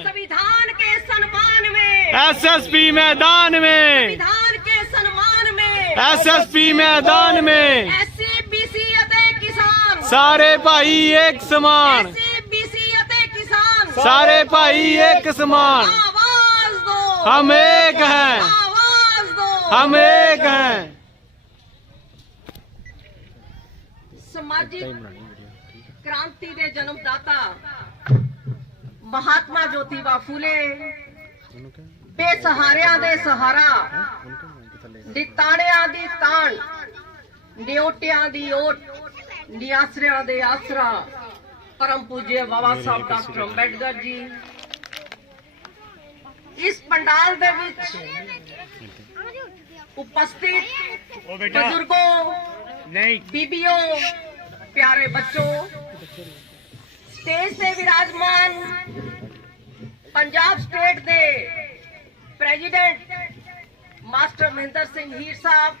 संविधान के सम्मान में, एसएसपी मैदान में, संविधान के सम्मान में, एसएसपी मैदान में, एससी बीसी ਅਤੇ किसान, सारे भाई एक समान, एससी बीसी ਅਤੇ किसान, सारे भाई एक समान। आवाज दो, हम एक हैं, आवाज दो। हम एक हैं। समाजिक क्रांति के जन्मदाता महात्मा ज्योतिबा फूले बेसहारिਆਂ ਦੇ सहारा, निताणिਆਂ ਦੀ ताण, ਨਿਓਟਿਆਂ ਦੀ ਓਟ, ਨਿਆਸਰਿਆਂ ਦੇ ਆਸਰਾ, परम पूज्य बाबा साहब डॉक्टर अंबेडकर जी इस पंडाल दे विच उपस्थित बुजुर्गों, बीबियों, प्यारे बच्चों, स्टेज से विराजमान पंजाब स्टेट दे प्रेजिडेंट मास्टर महेंद्र सिंह हीर साहब,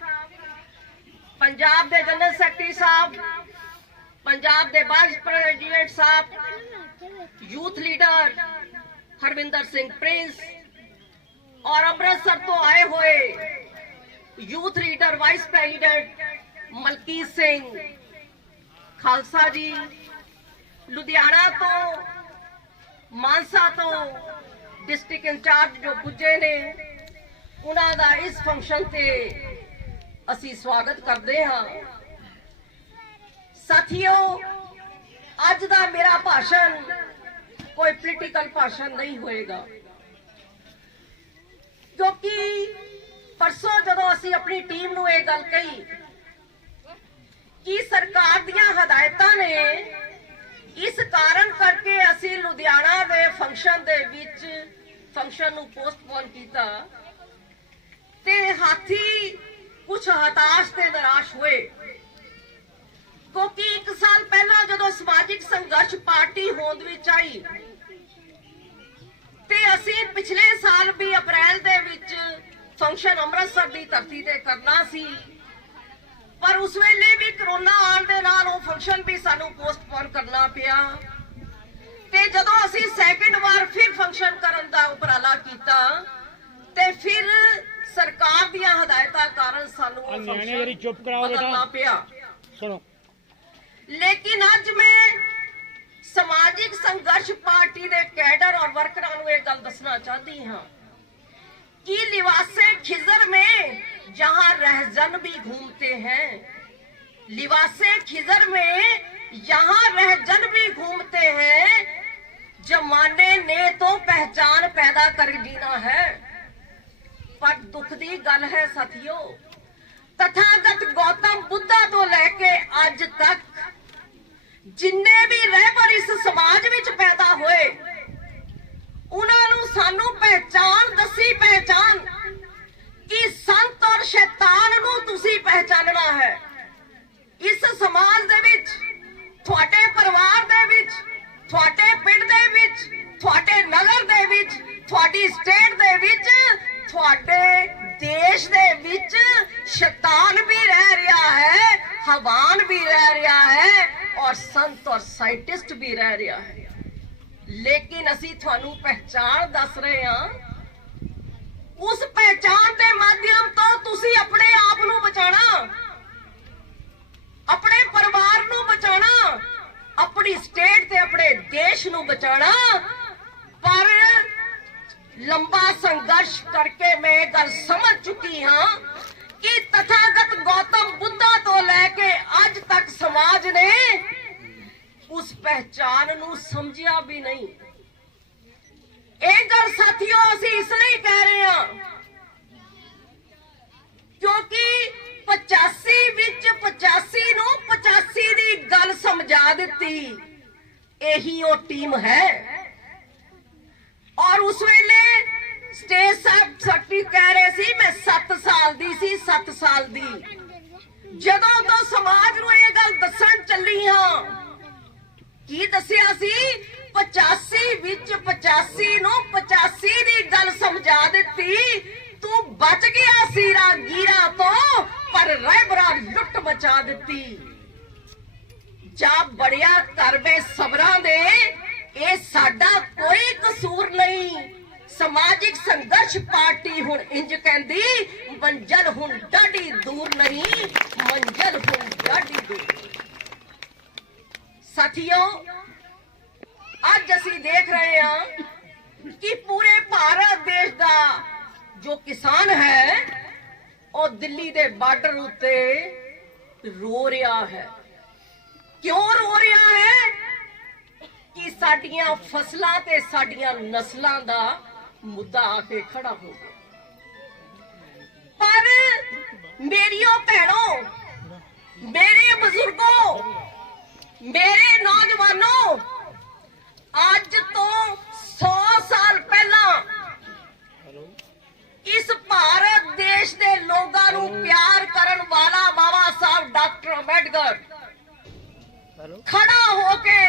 पंजाब दे जनरल सैकटरी साहब, पंजाब दे वाइस प्रेजिडेंट साहब, youth leader Harvinder Singh Prince और अमृतसर तो आए हुए youth leader vice president Malkit Singh Khalsa ji, Ludhiana तो, मानसा तो डिस्ट्रिक्ट इंचार्ज जो पुजे ने, उन्हां दा इस फंक्शन ते असी स्वागत करते हाँ। साथियों, अज दा मेरा भाषण कोई पॉलिटिकल भाषण नहीं होएगा, क्योंकि परसों जदों असी अपनी टीम नूं ये गल कही कि सरकार दियां हदायतां ने इस कारण करके असी लुधियाना दे फंक्शन दे विच फंक्शन नूं पोस्टपोन कीता ते हाथी कुछ हताश ते निराश हुए, क्योंकि 1 साल पहला जदों समाजिक संघर्ष पार्टी होंद विच आई ते असी पिछले साल भी अप्रैल दे विच फंक्शन अमृतसर दी धरती ते करना सी, पर उस वेले भी कोरोना आने दे नाल वो फंक्शन भी सानू पोस्टपोन करना पिया ते जदों असी सेकंड बार फिर फंक्शन करन दा उपराला कीता ते फिर सरकार दियां हदायतां कारण सानू फंक्शन बदलना पिया। सुनो, लेकिन अज मैं समाजिक संघर्ष पार्टी दे कैडर और वर्करां नूं ये गल दसना चाहती हाँ कि लिवासे खिजर में जहां रहजन भी घूमते हैं, लिवासे खिजर में यहाँ रहजन भी घूमते हैं, जमाने ने तो पहचान पैदा कर जीना है। पर दुख दी गल है साथियों, तथागत गौतम बुद्धा तो लेके अज तक जिन्ने भी रहबर इस समाज विच पैदा होए, उन्होंने सानू पहचान दसी, पहचान कि संत और शैतान नू तुसी पहचानना है। इस समाज दे विच, तुहाडे परिवार दे विच, तुहाडे पिंड दे विच, तुहाडे नगर दे विच, तुहाडी स्टेट दे विच, तुहाडे देश दे विच शैतान भी रह रहा है, हवान भी रह रहा है और संत और साइंटिस्ट भी रह रहा है। लेकिन असी थानू पहचान दस रहे हैं, उस पहचान के माध्यम तो तुसी अपने आप नू बचाना, अपने परिवार नू बचाना, अपनी स्टेट ते अपने देश नू बचाना। पर लंबा संघर्ष करके मैं गल समझ चुकी हाँ कि तथागत गौतम बुद्धा तो लेके आज तक समाज ने उस पहचान नू समझिया भी नहीं। एक गल साथियों असी इसलिए कह रहे हैं क्योंकि 85 विच 85 नू 85 दी गल समझा दी, यही वो टीम है। और उस वेले स्टेज सेक्रेटरी कह रहे सी मैं 7 साल दी सी, 7 साल दी। जदों तो समाज नू ये गल दसन चली हाँ की दसिया सी 85 विच 85 नू 85 दी गल समझा दी। तू बच गया सीरा गीरा तो, पर रहबरा लुट बचा दी। जा बड़िया करबे सबरां दे, ये साडा कोई कसूर नहीं समाजिक संघर्ष पार्टी हुण इंज कहंदी मंजिल हुण डाढी दूर नहीं, मंजिल हुण डाढी दूर। साथियों, आज असी देख रहे हैं कि पूरे भारत देश का जो किसान है और दिल्ली के बार्डर उत्ते रो रहा है। क्यों रो रहा है? कि साडियां फसलां ते साडियां नस्लां दा मुद्दा आके खड़ा हो गया। पर मेरियो भैनों, मेरे बुजुर्गों, मेरे नौजवानों, आज तो 100 साल पहला इस भारत देश के लोगों नू प्यार करन वाला बाबा साहब डॉक्टर अंबेडकर खड़ा होके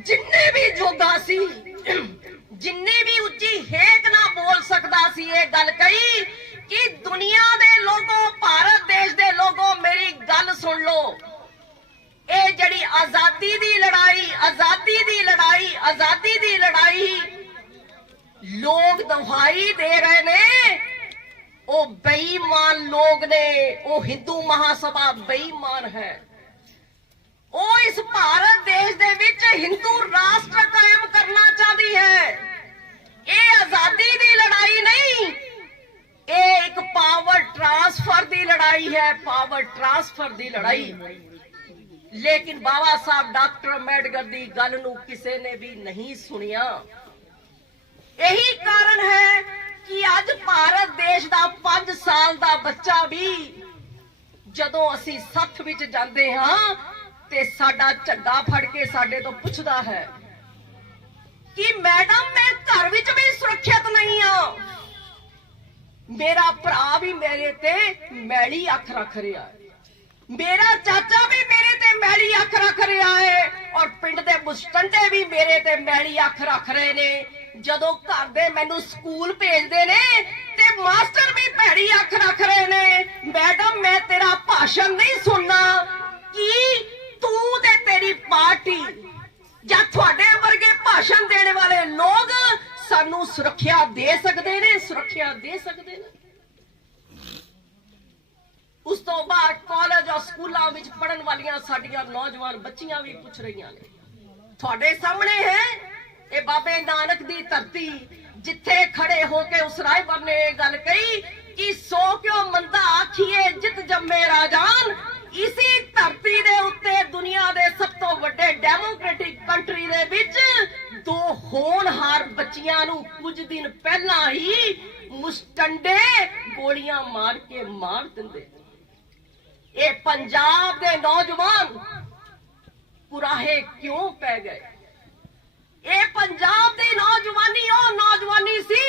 जिन्ने भी जोगा सी, जिन्नी भी उच्ची हेक ना बोल सकता सी, ये गल कही कि दुनिया दे लोगों, भारत देश दे लोगों, मेरी गल सुन लो। ये जड़ी आजादी दी लड़ाई, आजादी दी लड़ाई, आजादी दी लड़ाई लोग दवाई दे रहे ने, वो बेईमान लोग ने, वो हिंदू महासभा बेईमान है। वो इस भारत देश दे विच हिंदू राष्ट्र कायम करना चाहती है। ये आजादी दी लड़ाई नहीं, ये एक पावर ट्रांसफर दी लड़ाई है, पावर ट्रांसफर दी लड़ाई। लेकिन बाबा साहब डॉक्टर अंबेडकर दी गल नू किसी ने भी नहीं सुनिया। यही कारण है कि आज भारत देश का 5 साल का बच्चा भी जदों असी सत्थ विच जांदे हां ते साडा झंडा फड़ के साडे तो पुछदा है कि मैडम मैं घर विच भी सुरक्षित नहीं हाँ, मेरा भरा भी मेरे ते मैली अख रख रहा है, मेरा चाचा भी मेरे ते मैली अख रख रहा है, और पिंड दे मुस्टंडे भी मेरे ते मैली अख रख रहे ने। जदों घर दे मैनू स्कूल भेजदे ने ते मास्टर भी भैड़ी अख रख रहे ने। मैडम मैं तेरा भाषण नहीं सुनना कि तू ते तेरी पार्टी या थोड़े वर्गे भाषण देने वाले लोग सानू सुरक्षा दे सकते ने, सुरक्षा दे सकते ने। उस तो बाद कॉलेज और स्कूलों में पढ़न वालियां साडियां नौजवान बच्चियां भी पूछ रही ने, थोड़े सामने है ये बाबे नानक दी धरती, जिथे खड़े होके उस रायबर ने गल कही कि 100 क्यों मंदा आखिए जित जम्मे राजान। इसी धरती दे उत्ते दुनिया दे सब तो वड्डे डेमोक्रेटिक कंट्री दे विच 2 होनहार बच्चियां नू कुछ दिन पहला ही मुस्टंडे गोलियां मार के मार दिंदे। ये पंजाब दे नौजवान कुराहे क्यों पै गए? ये पंजाब दी नौजवानी ओ नौजवानी सी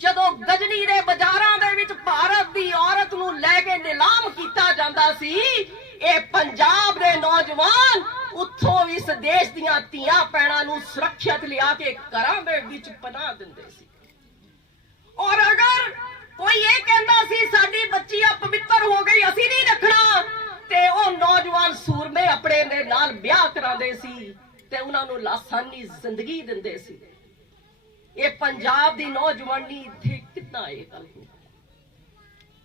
जदों गजनी दे बाजारां दे विच भारत दी औरत नू लैके नीलाम कीता जांदा सी। ये पंजाब दे नौजवान उत्थों इस देश दियां धीआं भैणां नू सुरक्षित लिया के घरां दे विच पनाह दिंदे सी। और अगर कोई ये कहंदा सी साडी बच्ची अपवित्र हो गई असी नहीं रखना, ते ओ नौजवान सूरमे अपने दे नाल ब्याह करांदे सी ते उन्हां नू लासानी जिंदगी दिंदे सी। ये पंजाब दी नौजवानी थे कितना ये गल हो।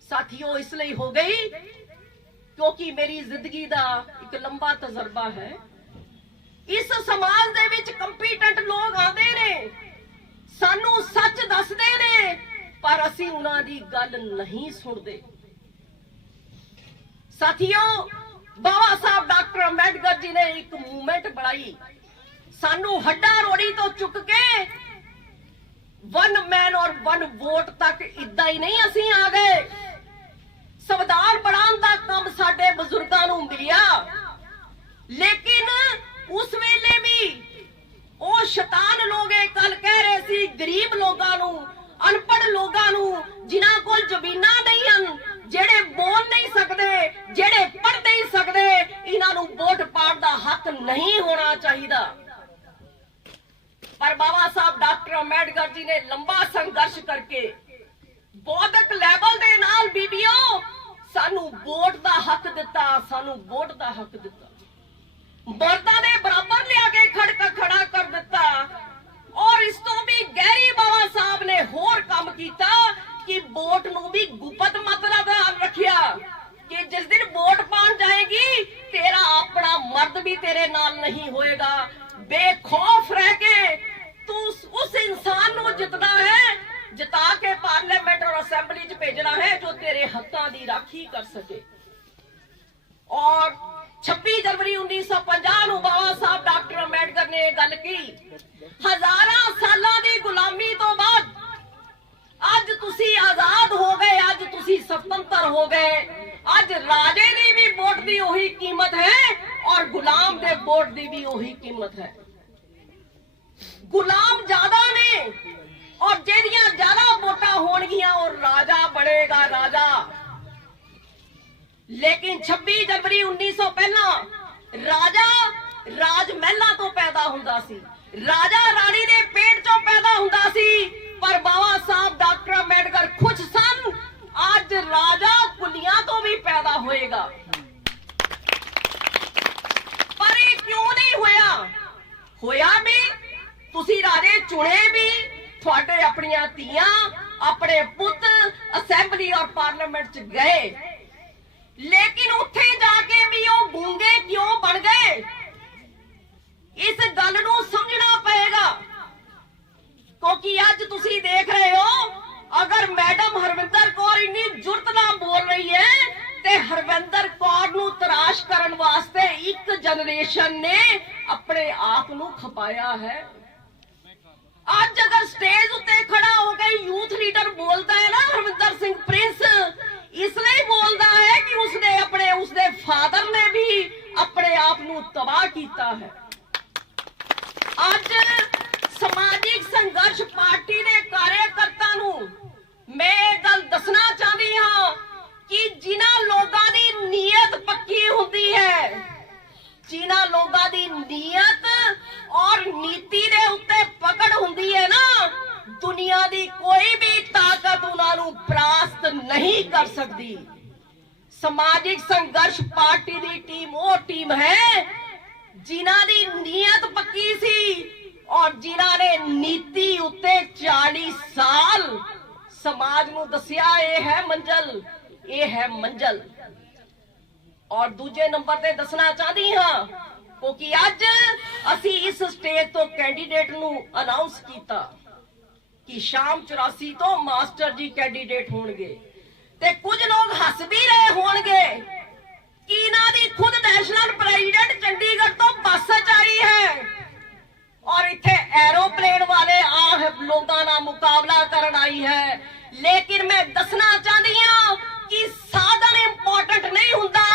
साथियों इसलिए हो गई क्योंकि मेरी जिंदगी दा एक लंबा तजर्बा है। इस समाज दे विच कंपीटेंट लोग आंदे ने, सानू सच दसदे ने, पर असी उन्हां दी गल नहीं सुनदे। साथियों बाबा साहब डॉक्टर अंबेडकर जी ने एक मूवमेंट बनाई, सानू हड्डा रोड़ी तो चुक के 1 मैन और 1 वोट तक इदा ही नहीं असी आ गए। संविधान बनाने का काम साडे बुजुर्गों नू मिलिया, लेकिन उस वेले भी वो शैतान लोग कल कह रहे सी गरीब लोगों नू, अनपढ़ लोगों नू, जिन्हां कोल जमीनां नहीं हन, जेड़े बोल नहीं सकते, जेड़े पढ़ नहीं सकते, इन्हां नू वोट पाण दा हक नहीं होना चाहिए। पर बाबा साहब डॉक्टर अंबेडकर जी ने लंबा संघर्ष करके बौद्धिक लेवल दे नाल बीबियों सानू वोट दा हक दिता, सानू वोट दा हक दिता, मर्दां दे बराबर लिया के खड़ा कर दिता। और इस तो भी गहरी बाबा साहब ਕੀਤਾ ਕਿ ਵੋਟ ਨੂੰ ਵੀ ਗੁਪਤ ਮਾਤਰਾ ਦਾ ਰੱਖਿਆ ਕਿ ਜਿਸ ਦਿਨ ਵੋਟ ਪਾਣ ਜਾਏਗੀ ਤੇਰਾ ਆਪਣਾ ਮਰਦ ਵੀ ਤੇਰੇ ਨਾਲ ਨਹੀਂ ਹੋਏਗਾ। ਬੇਖੌਫ ਰਹਿ ਕੇ ਤੂੰ ਉਸ ਇਨਸਾਨ ਨੂੰ ਜਿੱਤਣਾ ਹੈ, ਜਿਤਾ ਕੇ ਪਾਰਲੀਮੈਂਟ और असेंबली च भेजना है जो तेरे हकों की राखी कर सके। और 26 जनवरी 1950 ਨੂੰ ਬਾਬਾ ਸਾਹਿਬ ਡਾਕਟਰ ਅੰਬੇਡਕਰ ਨੇ ਇਹ ਗੱਲ ਕੀ, ਹਜ਼ਾਰਾਂ ਸਾਲਾਂ ਦੀ ਗੁਲਾਮੀ ਤੋਂ ਬਾਅਦ ਅੱਜ ਤੁਸੀਂ ਆਜ਼ਾਦ ਹੋ ਗਏ, ਅੱਜ ਤੁਸੀਂ ਸੁਤੰਤਰ ਹੋ ਗਏ। ਅੱਜ ਰਾਜੇ ਦੀ ਵੀ ਵੋਟ ਦੀ ਉਹੀ ਕੀਮਤ ਹੈ और गुलाम ਦੇ ਵੋਟ ਦੀ ਵੀ ਉਹੀ ਕੀਮਤ ਹੈ। गुलाम ज्यादा ने और जेड़ियां ज्यादा वोटां होणगियां और राजा बनेगा राजा। लेकिन 26 जनवरी 1900 पहला राजा राज महलां तो पैदा हुंदा सी, राजा रानी दे पेट चों पैदा हुंदा सी। पर बाबा साहब डॉक्टर अंबेडकर खुश सन आज राजा कुलियां तो भी पैदा होएगा। पर ये क्यों नहीं होया? होया भी ਤੁਸੀਂ ਰਾਜੇ ਚੁਣੇ ਵੀ, ਤੁਹਾਡੇ ਆਪਣੀਆਂ ਧੀਆਂ ਆਪਣੇ ਪੁੱਤ ਅਸੈਂਬਲੀ ਔਰ ਪਾਰਲੀਮੈਂਟ ਚ ਗਏ, ਲੇਕਿਨ ਉੱਥੇ ਜਾ ਕੇ ਵੀ ਉਹ ਗੂੰਗੇ ਕਿਉਂ ਬਣ ਗਏ? ਇਸ ਗੱਲ ਨੂੰ ਸਮਝਣਾ ਪਏਗਾ ਕਿਉਂਕਿ ਅੱਜ ਤੁਸੀਂ ਦੇਖ ਰਹੇ ਹੋ ਅਗਰ ਮੈਡਮ ਹਰਵਿੰਦਰ ਕੌਰ ਇੰਨੀ ਜੁਰਤ ਨਾਲ ਬੋਲ ਰਹੀ ਹੈ ਤੇ ਹਰਵਿੰਦਰ ਕੌਰ ਨੂੰ ਤਰਾਸ਼ ਕਰਨ ਵਾਸਤੇ ਇੱਕ ਜਨਰੇਸ਼ਨ ਨੇ ਆਪਣੇ ਆਪ ਨੂੰ ਖਪਾਇਆ ਹੈ। आज अगर स्टेज उत्ते खड़ा हो गई यूथ लीडर बोलता है ना हरविंदर सिंह प्रिंस, इसलिए बोलता है कि उसने अपने उसके फादर ने भी अपने आप नू तबाह किया है। आज समाजिक संघर्ष पार्टी ने कार्यकर्ता नू मैं गल दसना चाहती हाँ कि जिन्हां लोगां दी नीयत पक्की हुंदी है, जिन्हां लोगां दी नीयत और नीति दे उत्ते पकड़ हुंदी है ना, दुनिया दी कोई भी ताकत उन्हां नू परास्त नहीं कर सकती। समाजिक संघर्ष पार्टी दी टीम वो टीम है जिन्हां दी नीयत पक्की सी और जिन्हां ने नीति उत्ते 40 साल समाज नू दसिया ये है मंजिल, ये है मंजिल। और दूजे नंबर ते दसना चाहती हाँ क्योंकि अज असी इस स्टेज तो कैंडीडेट नू अनाउंस किया कि शाम 84 तो मास्टर जी कैंडीडेट होंगे ते कुछ लोग हस भी रहे होंगे कि इन्हां दी खुद नेशनल प्रेसिडेंट चंडीगढ़ तो बस आई है और इत्थे एरोप्लेन वाले आ लोगों नाल मुकाबला करन आई है। लेकिन मैं दसना चाहती हाँ कि साधन इंपॉर्टेंट नहीं हुंदा,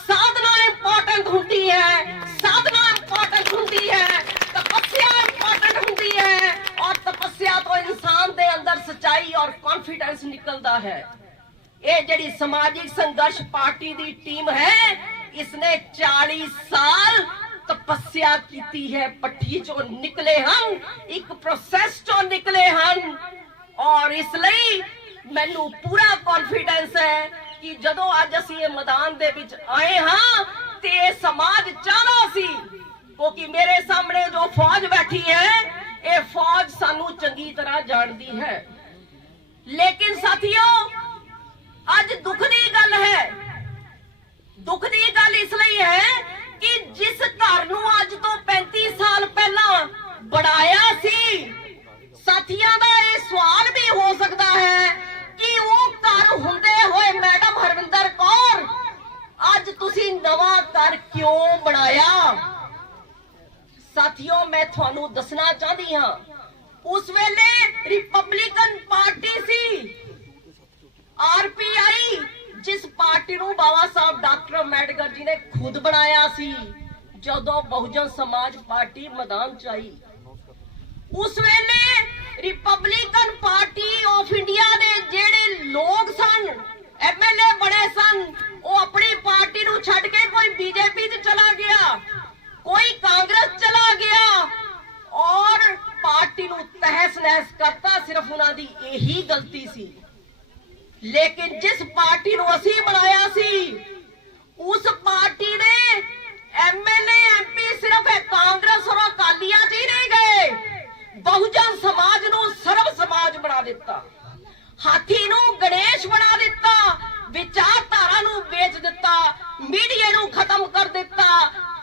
साधना इंपॉर्टेंट होती है, साधना इंपॉर्टेंट होती है, तपस्या इंपॉर्टेंट होती है और तपस्या तो इंसान दे अंदर सच्चाई और कॉन्फिडेंस निकलता है। ये जड़ी समाजिक संघर्ष पार्टी दी टीम है इसने 40 साल तपस्या की है, पट्टी चो निकले हम, एक प्रोसेस चो निकले हम और इसलिए मैनू पूरा कॉन्फिडेंस है कि जदों अज असीं ये मैदान दे विच आए हाँ ते समाज चाहना सी क्योंकि मेरे सामने जो फौज बैठी है ये फौज सानू चंगी तरह जानती है। लेकिन साथियों अज दुख दी गल है, दुख दी गल इसलिए है कि जिस घर नू अज तो 35 साल पहला बनाया सी, साथियों का यह सवाल भी हो सकता है कि वो घर हुंदे होए मैडम हरविंदर कौर अज तुसी नवा घर क्यों बनाया? साथियों मैं थानू दसना चाहती हाँ उस वेले रिपब्लिकन पार्टी सी आरपीआई जिस पार्टी नू बाबा साहब डॉक्टर अंबेडकर जी ने खुद बनाया सी, जदों बहुजन समाज पार्टी मैदान च आई उस वेले रिपब्लिकन पार्टी ऑफ इंडिया ने जेड़े लोग सन एमएलए बड़े सन वो अपनी पार्टी नू छड़ के कोई बीजेपी च चला गया, कोई कांग्रेस चला गया और पार्टी नू तहस नहस करता। सिर्फ उन्हां दी यही गलती सी। लेकिन जिस पार्टी नू असीं बनाया सी उस पार्टी ने एमएलए एमपी सिर्फ कांग्रेस और अकालियां च ही नहीं गए, बहुजन समाज नू सर्व समाज बना दिता। ਹਾਥੀ ਨੂੰ ਗਣੇਸ਼ ਬਣਾ ਦਿੱਤਾ, ਵਿਚਾਰਧਾਰਾ ਨੂੰ ਵੇਚ ਦਿੱਤਾ, ਮੀਡੀਆ ਨੂੰ ਖਤਮ ਕਰ ਦਿੱਤਾ,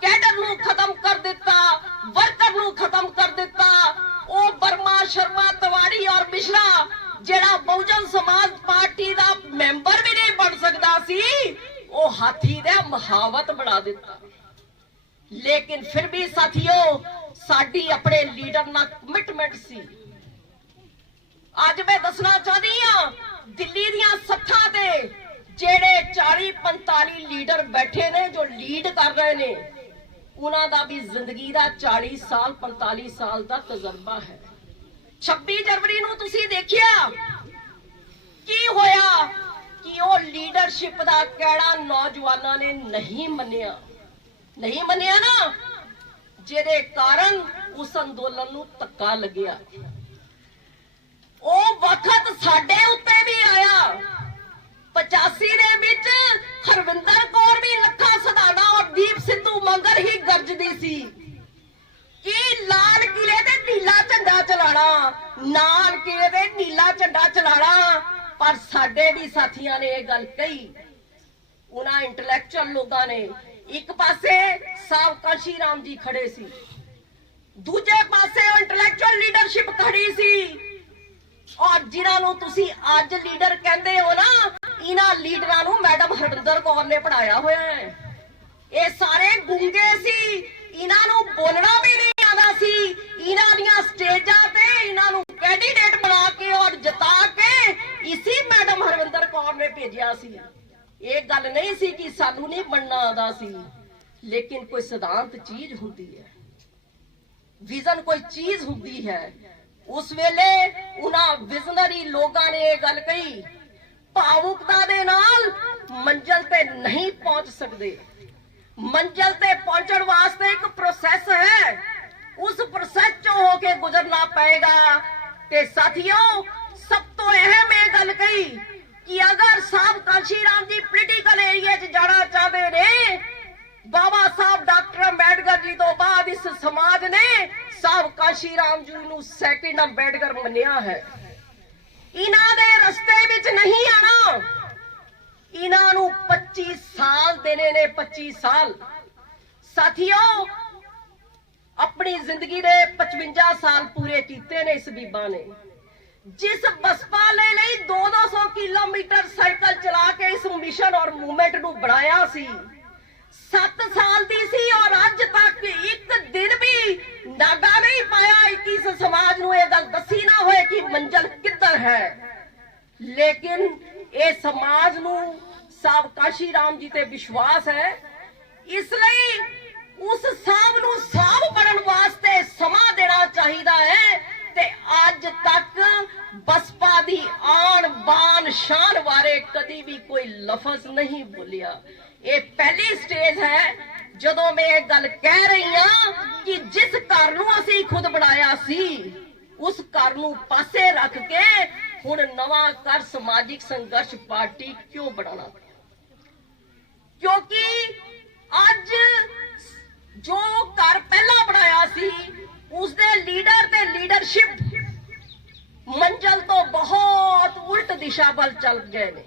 ਕੈਡਰ ਨੂੰ ਖਤਮ ਕਰ ਦਿੱਤਾ, ਵਰਕਰ ਨੂੰ ਖਤਮ ਕਰ ਦਿੱਤਾ। ਉਹ ਬਰਮਾ, ਸ਼ਰਮਾ, ਤਿਵਾੜੀ ਔਰ ਮਿਸ਼ਰਾ ਜਿਹੜਾ ਬਹੁਜਨ ਸਮਾਜ ਪਾਰਟੀ ਦਾ ਮੈਂਬਰ ਵੀ ਨਹੀਂ ਬਣ ਸਕਦਾ ਸੀ, ਉਹ ਹਾਥੀ ਦਾ ਮੁਹਾਵਤ ਬਣਾ ਦਿੱਤਾ। ਲੇਕਿਨ ਫਿਰ ਵੀ ਸਾਥੀਓ, ਸਾਡੀ ਆਪਣੇ ਲੀਡਰ ਨਾਲ ਕਮਿਟਮੈਂਟ ਸੀ। ਅੱਜ ਮੈਂ ਦੱਸਣਾ ਚਾਹਦੀ ਹਾਂ, ਦਿੱਲੀ ਦੀਆਂ ਸੱਥਾਂ ਤੇ ਜਿਹੜੇ 40-45 ਲੀਡਰ ਬੈਠੇ ਨੇ ਜੋ ਲੀਡ ਕਰ ਰਹੇ ਨੇ, ਉਹਨਾਂ ਦਾ ਵੀ ਜ਼ਿੰਦਗੀ ਦਾ 40 ਸਾਲ 45 ਸਾਲ ਦਾ ਤਜਰਬਾ ਹੈ। 26 ਜਨਵਰੀ ਨੂੰ ਤੁਸੀਂ ਦੇਖਿਆ ਕੀ ਹੋਇਆ ਕਿ ਉਹ ਲੀਡਰਸ਼ਿਪ ਦਾ ਕਹਿਣਾ ਨੌਜਵਾਨਾਂ ਨੇ ਨਹੀਂ ਮੰਨਿਆ ਨਾ, ਜਿਹਦੇ ਕਾਰਨ ਉਸ ਅੰਦੋਲਨ ਨੂੰ ਧੱਕਾ ਲੱਗਿਆ। ਉਹ ਵਕਤ ਸਾਡੇ ਉੱਤੇ ਵੀ ਆਇਆ। 85 ਦੇ ਵਿੱਚ ਹਰਵਿੰਦਰ ਕੌਰ ਵੀ ਲੱਖਾ ਸਧਾਣਾ ਔਰ ਦੀਪ ਸਿੱਧੂ ਮੰਗਰ ਹੀ ਗਰਜਦੀ ਸੀ ਕਿ ਲਾਲ ਕਿਲੇ ਤੇ ਨੀਲਾ ਝੰਡਾ ਚਲਾਣਾ, ਲਾਲ ਕਿਲੇ ਤੇ ਨੀਲਾ ਝੰਡਾ ਚਲਾਣਾ। ਪਰ ਸਾਡੇ ਵੀ ਸਾਥੀਆਂ ਨੇ ਇਹ ਗੱਲ ਕਹੀ। ਉਹਨਾਂ ਇੰਟੈਲੈਕਚੁਅਲ ਲੋਕਾਂ ਨੇ, ਇੱਕ ਪਾਸੇ ਸਾਹਿਬ ਕਾਂਸ਼ੀ ਰਾਮ ਜੀ ਖੜੇ ਸੀ, ਦੂਜੇ ਪਾਸੇ ਇੰਟੈਲੈਕਚੁਅਲ ਲੀਡਰਸ਼ਿਪ ਖੜੀ ਸੀ। ਔਰ ਜਿਨ੍ਹਾਂ ਨੂੰ ਤੁਸੀਂ ਅੱਜ ਲੀਡਰ ਕਹਿੰਦੇ ਹੋ ਨਾ, ਇਹਨਾਂ ਲੀਡਰਾਂ ਨੂੰ ਮੈਡਮ ਹਰਵਿੰਦਰ ਕੌਰ ਨੇ ਪੜਾਇਆ ਹੋਇਆ ਹੈ। ਇਹ ਸਾਰੇ ਗੁੰਗੇ ਸੀ, ਇਹਨਾਂ ਨੂੰ ਬੋਲਣਾ ਵੀ ਨਹੀਂ ਆਉਂਦਾ ਸੀ। ਇਹਨਾਂ ਦੀਆਂ ਸਟੇਜਾਂ ਤੇ ਇਹਨਾਂ ਨੂੰ ਕੈਂਡੀਡੇਟ ਬਣਾ ਕੇ ਔਰ ਜਿਤਾ ਕੇ ਇਸੀ ਮੈਡਮ ਹਰਵਿੰਦਰ ਕੌਰ ਨੇ ਭੇਜਿਆ ਸੀ। ਇਹ ਗੱਲ ਨਹੀਂ ਸੀ ਕਿ ਸਾਨੂੰ ਨਹੀਂ ਬਣਨਾ ਆਉਂਦਾ ਸੀ, ਲੇਕਿਨ ਕੋਈ ਸਿਧਾਂਤ ਚੀਜ਼ ਹੁੰਦੀ ਹੈ, ਵਿਜ਼ਨ ਕੋਈ ਚੀਜ਼ ਹੁੰਦੀ ਹੈ। ਉਸ ਵੇਲੇ ਉਹਨਾਂ ਵਿਜ਼ਨਰੀ ਲੋਕਾਂ ਨੇ ਇਹ ਗੱਲ ਕਹੀ, ਭਾਵੁਕਤਾ ਦੇ ਨਾਲ ਮੰਜ਼ਿਲ ਤੇ ਨਹੀਂ ਪਹੁੰਚ ਸਕਦੇ। ਮੰਜ਼ਿਲ ਤੇ ਪਹੁੰਚਣ ਵਾਸਤੇ ਇੱਕ ਪ੍ਰੋਸੈਸ ਹੈ, ਉਸ ਪ੍ਰੋਸੈਸ ਚੋਂ ਹੋ ਕੇ ਗੁਜ਼ਰਨਾ ਪਏਗਾ। ਤੇ ਸਾਥੀਓ, ਸਭ ਤੋਂ ਅਹਿਮ ਇਹ ਗੱਲ ਕਹੀ ਕਿ ਅਗਰ ਸਾਹਿਬ ਕਾਂਸ਼ੀ ਰਾਮ ਜੀ ਪੋਲੀਟੀਕਲ ਏਰੀਆ 'ਚ ਜਾਣਾ ਚਾਹਦੇ ਨੇ, ਬਾਬਾ ਸਾਹਿਬ ਡਾਕਟਰ ਅੰਬੇਡਕਰ ਜੀ ਤੋਂ ਬਾਅਦ ਇਸ ਸਮਾਜ ਨੇ ਸਾਹਿਬ ਕਾਂਸ਼ੀ ਰਾਮ ਜੀ ਨੂੰ ਸੈਕਿੰਡ ਅੰਬੇਡਕਰ ਮੰਨਿਆ ਹੈ। ਇਹਨਾਂ ਦੇ ਰਸਤੇ ਵਿੱਚ ਨਹੀਂ ਆਣਾ। ਇਹਨਾਂ ਨੂੰ 25 ਸਾਲ ਦੇਣੇ ਨੇ, 25 ਸਾਲ। ਸਾਥੀਓ, ਆਪਣੀ ਜ਼ਿੰਦਗੀ ਦੇ 55 ਸਾਲ ਪੂਰੇ ਕੀਤੇ ਨੇ ਇਸ ਬੀਬਾ ਨੇ। ਜਿਸ ਬਸਪਾ ਲਈ 200 ਕਿਲੋਮੀਟਰ ਸਾਈਕਲ ਚਲਾ ਕੇ ਇਸ ਮਿਸ਼ਨ ਔਰ ਮੂਵਮੈਂਟ ਨੂੰ ਬਣਾਇਆ ਸੀ, 7 ਸਾਲ ਦੀ ਸੀ ਔਰ ਅੱਜ ਤੱਕ ਇੱਕ ਦਿਨ ਵੀ ਨਾਗਾ ਨਹੀਂ ਪਾਇਆ ਕਿ ਇਸ ਸਮਾਜ ਨੂੰ ਇਹ ਗੱਲ ਦੱਸੀ ਨਾ ਹੋਏ ਕਿ ਮੰਜ਼ਿਲ ਕਿੱਧਰ ਹੈ। ਲੇਕਿਨ ਇਹ ਸਮਾਜ ਨੂੰ ਸਾਹਿਬ ਕਾਂਸ਼ੀ ਰਾਮ ਜੀ ਤੇ ਵਿਸ਼ਵਾਸ ਹੈ, ਇਸ ਲਈ ਉਸ ਸਾਹਿਬ ਨੂੰ ਸਾਹਿਬ ਬਣਨ ਵਾਸਤੇ ਸਮਾਂ ਦੇਣਾ ਚਾਹੀਦਾ ਹੈ। ਤੇ ਅੱਜ ਤੱਕ ਬਸਪਾ ਦੀ ਆਨ ਬਾਨ ਸ਼ਾਨ ਬਾਰੇ ਕਦੀ ਵੀ ਕੋਈ ਲਫ਼ਜ਼ ਨਹੀਂ ਬੋਲਿਆ। ਇਹ ਪਹਿਲੀ ਸਟੇਜ ਹੈ ਜਦੋਂ ਮੈਂ ਇਹ ਗੱਲ ਕਹਿ ਰਹੀ ਹਾਂ ਕਿ ਜਿਸ ਘਰ ਨੂੰ ਅਸੀਂ ਖੁਦ ਬਣਾਇਆ ਸੀ, ਉਸ ਘਰ ਨੂੰ ਪਾਸੇ ਰੱਖ ਕੇ ਹੁਣ ਨਵਾਂ ਘਰ ਸਮਾਜਿਕ ਸੰਘਰਸ਼ ਪਾਰਟੀ ਕਿਉਂ ਬਣਾਉਣਾ? ਕਿਉਂਕਿ ਅੱਜ ਜੋ ਘਰ ਪਹਿਲਾਂ ਬਣਾਇਆ ਸੀ, ਉਸਦੇ ਲੀਡਰ ਤੇ ਲੀਡਰਸ਼ਿਪ ਮੰਜ਼ਲ ਤੋਂ ਬਹੁਤ ਉਲਟ ਦਿਸ਼ਾ ਵੱਲ ਚੱਲ ਗਏ ਨੇ।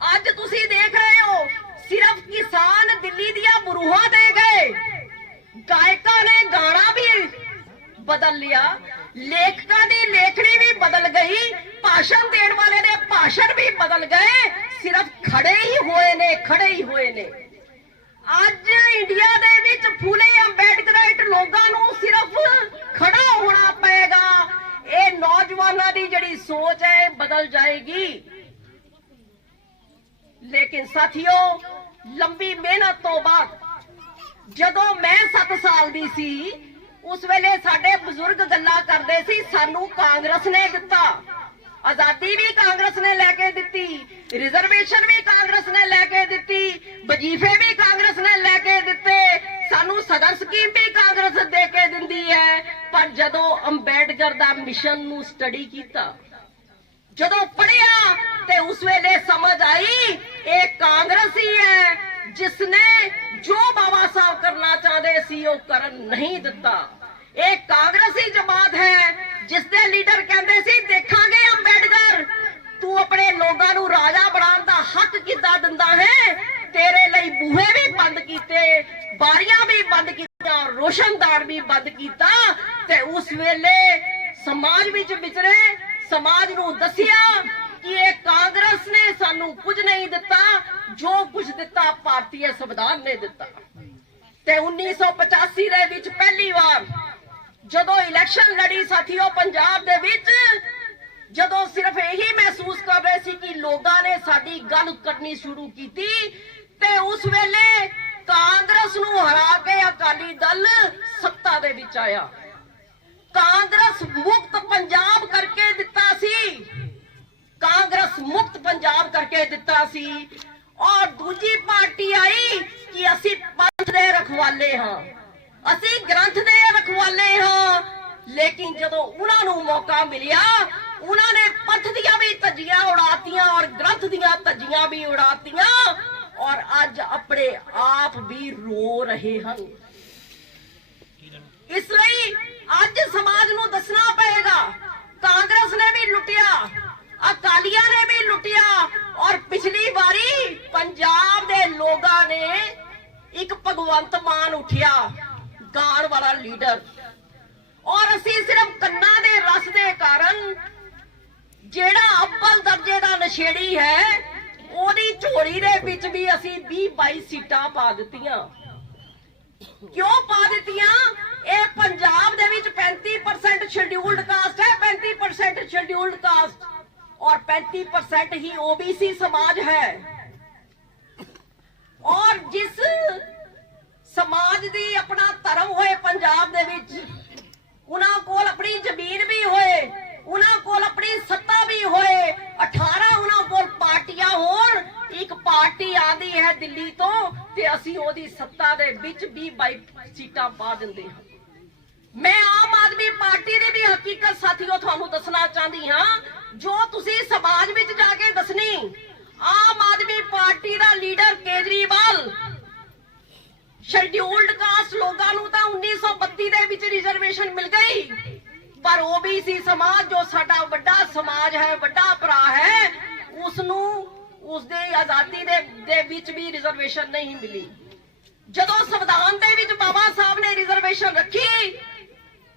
ਅੱਜ ਤੁਸੀਂ ਦੇਖ ਰਹੇ ਹੋ, ਸਿਰਫ ਕਿਸਾਨ ਦਿੱਲੀ ਦੀਆਂ ਬਰੂਹਾਂ ਦੇ ਗਏ, ਗਾਇਕਾਂ ਨੇ ਗਾਣਾ ਵੀ ਬਦਲ ਲਿਆ, ਲੇਖਕਾਂ ਦੀ ਲੇਖਣੀ ਵੀ ਬਦਲ ਗਈ, ਭਾਸ਼ਣ ਦੇਣ ਵਾਲੇ ਦੇ ਭਾਸ਼ਣ ਵੀ ਬਦਲ ਗਏ, ਸਿਰਫ ਖੜੇ ਹੀ ਹੋਏ ਨੇ। ਅੱਜ ਇੰਡੀਆ ਦੇ ਵਿੱਚ ਫੂਲੇ ਅੰਬੇਡਕਰਾਈਟ ਲੋਕਾਂ ਨੂੰ ਸਿਰਫ ਖੜਾ ਹੋਣਾ ਪਏਗਾ। ਇਹ ਨੌਜਵਾਨਾਂ ਦੀ ਜਿਹੜੀ ਸੋਚ ਹੈ ਬਦਲ ਜਾਏਗੀ। ਲੇਕਿਨ ਸਾਥੀਓ, ਲੰਬੀ ਮਿਹਨਤ ਤੋਂ ਬਾਅਦ ਜਦੋਂ ਮੈਂ 7 ਸਾਲ ਦੀ ਸੀ, ਉਸ ਵੇਲੇ ਸਾਡੇ ਬਜ਼ੁਰਗ ਗੱਲਾਂ ਕਰਦੇ ਸੀ, ਸਾਨੂੰ ਕਾਂਗਰਸ ਨੇ ਦਿੱਤਾ, ਆਜ਼ਾਦੀ ਵੀ ਕਾਂਗਰਸ ਨੇ ਲੈ ਕੇ ਦਿੱਤੀ, ਰਿਜ਼ਰਵੇਸ਼ਨ ਵੀ ਕਾਂਗਰਸ ਨੇ ਲੈ ਕੇ ਦਿੱਤੀ, ਵਜ਼ੀਫੇ ਵੀ ਕਾਂਗਰਸ ਨੇ ਲੈ ਕੇ ਦਿੱਤੇ, ਸਾਨੂੰ ਸਗਨ ਸਕੀਮ ਵੀ ਕਾਂਗਰਸ ਦੇ ਕੇ ਦਿੰਦੀ ਹੈ। ਪਰ ਜਦੋਂ ਅੰਬੇਡਕਰ ਦਾ ਮਿਸ਼ਨ ਨੂੰ ਸਟੱਡੀ ਕੀਤਾ, ਜਦੋਂ ਪੜਿਆ, ਤੇ ਉਸ ਵੇਲੇ ਸਮਝ ਆਈ ਇਹ ਕਾਂਗਰਸ ਹੀ ਹੈ ਜਿਸ ਨੇ ਜੋ ਬਾਬਾ ਸਾਹਿਬ ਕਰਨਾ ਚਾਹਦੇ ਸੀ ਉਹ ਕਰਨ ਨਹੀਂ ਦਿੱਤਾ। ਇਹ ਕਾਂਗਰਸੀ ਜਮਾਤ ਹੈ ਜਿਸ ਦੇ ਲੀਡਰ ਕਹਿੰਦੇ ਸੀ ਦੇਖਾਂਗੇ ਅੰਬੇਡਕਰ, ਲੋਕਾਂ ਨੂੰ ਰਾਜਾ ਬਣਾਉਣ ਦਾ ਹੱਕ ਕਿੱਦਾਂ ਦਿੰਦਾ ਹੈ। ਤੇਰੇ ਲਈ ਬੂਹੇ ਵੀ ਬੰਦ ਕੀਤੇ, ਬਾਰੀਆਂ ਵੀ ਬੰਦ ਕੀਤੀਆਂ, ਰੋਸ਼ਨਦਾਨ ਵੀ ਬੰਦ ਕੀਤਾ। ਤੇ ਉਸ ਵੇਲੇ ਸਮਾਜ ਵਿੱਚ ਵਿਚਰੇ ਸਮਾਜ ਨੂੰ ਦੱਸਿਆ ਕਿ ਇਹ ਕਾਂਗਰਸ ਨੇ ਸਾਨੂੰ ਕੁਝ ਨਹੀਂ ਦਿੱਤਾ, ਜੋ ਕੁਝ ਦਿੱਤਾ ਭਾਰਤੀ ਸੰਵਿਧਾਨ ਨੇ ਦਿੱਤਾ। ਤੇ 1985 ਦੇ ਵਿੱਚ ਪਹਿਲੀ ਵਾਰ ਜਦੋਂ ਇਲੈਕਸ਼ਨ ਲੜੀ ਸਾਥੀਓ ਪੰਜਾਬ ਦੇ ਵਿੱਚ, ਜਦੋਂ ਸਿਰਫ ਇਹੀ ਮਹਿਸੂਸ ਕਰ ਰਹੇ ਸੀ ਕਿ ਲੋਕਾਂ ਨੇ ਸਾਡੀ ਗੱਲ ਕਰਨੀ ਸ਼ੁਰੂ ਕੀਤੀ, ਤੇ ਉਸ ਵੇਲੇ ਕਾਂਗਰਸ ਨੂੰ ਹਰਾ ਕੇ ਅਕਾਲੀ ਦਲ ਸੱਤਾ ਦੇ ਵਿੱਚ ਆਇਆ। ਕਾਂਗਰਸ ਮੁਕਤ ਪੰਜਾਬ ਕਰਕੇ ਦਿੱਤਾ ਸੀ, ਕਾਂਗਰਸ ਮੁਕਤ ਪੰਜਾਬ ਕਰਕੇ ਦਿੱਤਾ ਸੀ। ਔਰ ਦੂਜੀ ਪਾਰਟੀ ਆਈ ਕਿ ਅਸੀਂ ਪੰਥ ਦੇ ਰਖਵਾਲੇ ਹਾਂ, ਅਸੀਂ ਗ੍ਰੰਥ ਦੇ ਰਖਵਾਲੇ ਹਾਂ। ਲੇਕਿਨ ਜਦੋਂ ਉਹਨਾਂ ਨੂੰ ਮੌਕਾ ਮਿਲਿਆ, ਉਹਨਾਂ ਨੇ ਪੰਥ ਦੀਆਂ ਵੀ ਧੱਜੀਆਂ ਉਡਾਤੀਆਂ ਔਰ ਗ੍ਰੰਥ ਦੀਆਂ ਧੱਜੀਆਂ ਵੀ ਉਡਾਤੀਆਂ, ਔਰ ਅੱਜ ਆਪਣੇ ਆਪ ਵੀ ਰੋ ਰਹੇ ਹਨ। ਇਸ ਲਈ ਅੱਜ ਸਮਾਜ ਨੂੰ ਦੱਸਣਾ ਪਏਗਾ, ਕਾਂਗਰਸ ਨੇ ਵੀ ਲੁੱਟਿਆ, ਅਕਾਲੀਆਂ ਨੇ ਵੀ ਲੁੱਟਿਆ, ਔਰ ਪਿਛਲੀ ਵਾਰੀ ਪੰਜਾਬ ਦੇ ਲੋਕਾਂ ਨੇ ਇੱਕ ਭਗਵੰਤ ਮਾਨ ਉੱਠਿਆ, ਗਾਣ ਵਾਲਾ ਲੀਡਰ, ਔਰ ਅਸੀਂ ਸਿਰਫ ਕੰਨਾਂ ਦੇ ਰਸ ਦੇ ਕਾਰਨ ਜਿਹੜਾ ਅੱਵਲ ਦਰਜੇ ਦਾ ਨਸ਼ੇੜੀ ਹੈ, ਉਹਦੀ ਝੋਲੀ ਦੇ ਵਿੱਚ ਵੀ ਅਸੀਂ 20-22 ਸੀਟਾਂ ਪਾ ਦਿੱਤੀਆਂ। ਕਿਉਂ ਪਾ ਦਿੱਤੀਆਂ? ਇਹ ਪੰਜਾਬ ਦੇ ਵਿੱਚ 35% ਸ਼ੈਡਿਊਲਡ ਕਾਸਟ ਹੈ, 35% ਸ਼ੈਡਿਊਲਡ ਕਾਸਟ, ਔਰ 35% ਹੀ OBC समाज है। और जिस समाज दी अपना धर्म होए पंजाब दे विच, उन्हां कोल अपनी जमीन भी होए, उन्हां कोल अपनी सत्ता भी होए, 18 उन्हां कोल पार्टियां होण, एक पार्टी आंदी है दिल्ली तो ते असीं ओदी सत्ता दे विच 20-22 सीटां पा दिंदे हां। मैं आम आदमी पार्टी दी भी हकीकत साथियों तुहानूं दसना चाहती हां, जो तुसी समाज विच जाके दसनी। आम आदमी पार्टी दा लीडर केजरीवाल शेड्यूल्ड कास्ट लोगां नूं तां 1932 दे विच रिजर्वेशन मिल गई, पर OBC समाज जो साडा वड्डा समाज है, वड्डा भरा है, उसनूं उसदे आजादी दे विच भी रिजर्वेशन नहीं मिली। जदों संविधान दे विच बाबा साहब ने रिजर्वेशन रखी,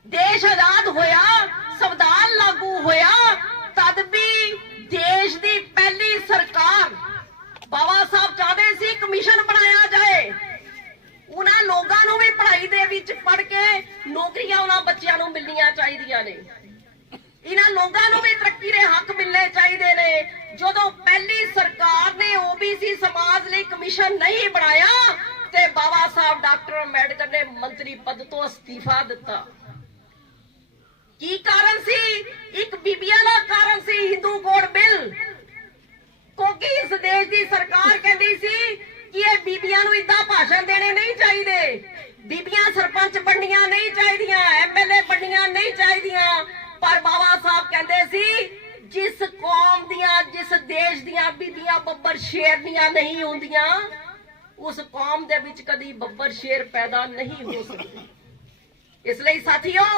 देश आजाद होया, संविधान लागू होया, तद भी देश दी पहली सरकार बाबा साहब चाहते सी कमीशन बनाया जाए, उन्हां लोगां नूं भी पढ़ाई दे विच पढ़ के नौकरियां उन्हां बच्चियां नूं मिलनियां चाहीदियां ने, इन्हां लोगां नूं भी तरक्की दे हक मिलने चाहिए ने। जदों पहली सरकार ने OBC समाज लई कमीशन नहीं बनाया ते बाबा साहब डॉक्टर अंबेडकर ने मंत्री पद तो अस्तीफा दिता। की कारण सी? एक बीबियां दा कारण सी हिंदू कोड बिल, क्योंकि इस देश की सरकार कहती सी कि ये बीबियां नूं इदां भाषण देने नहीं चाहिए, बीबियां सरपंच बननियां नहीं चाहिए, MLA बननियां नहीं चाहिए, पर बाबा साहब कहते सी जिस कौम दियां, जिस देश दियां बीबियां बब्बर शेरनियां नहीं होंदियां, उस कौम दे विच कदी बब्बर शेर पैदा नहीं हो सकते। इसलिए साथियों,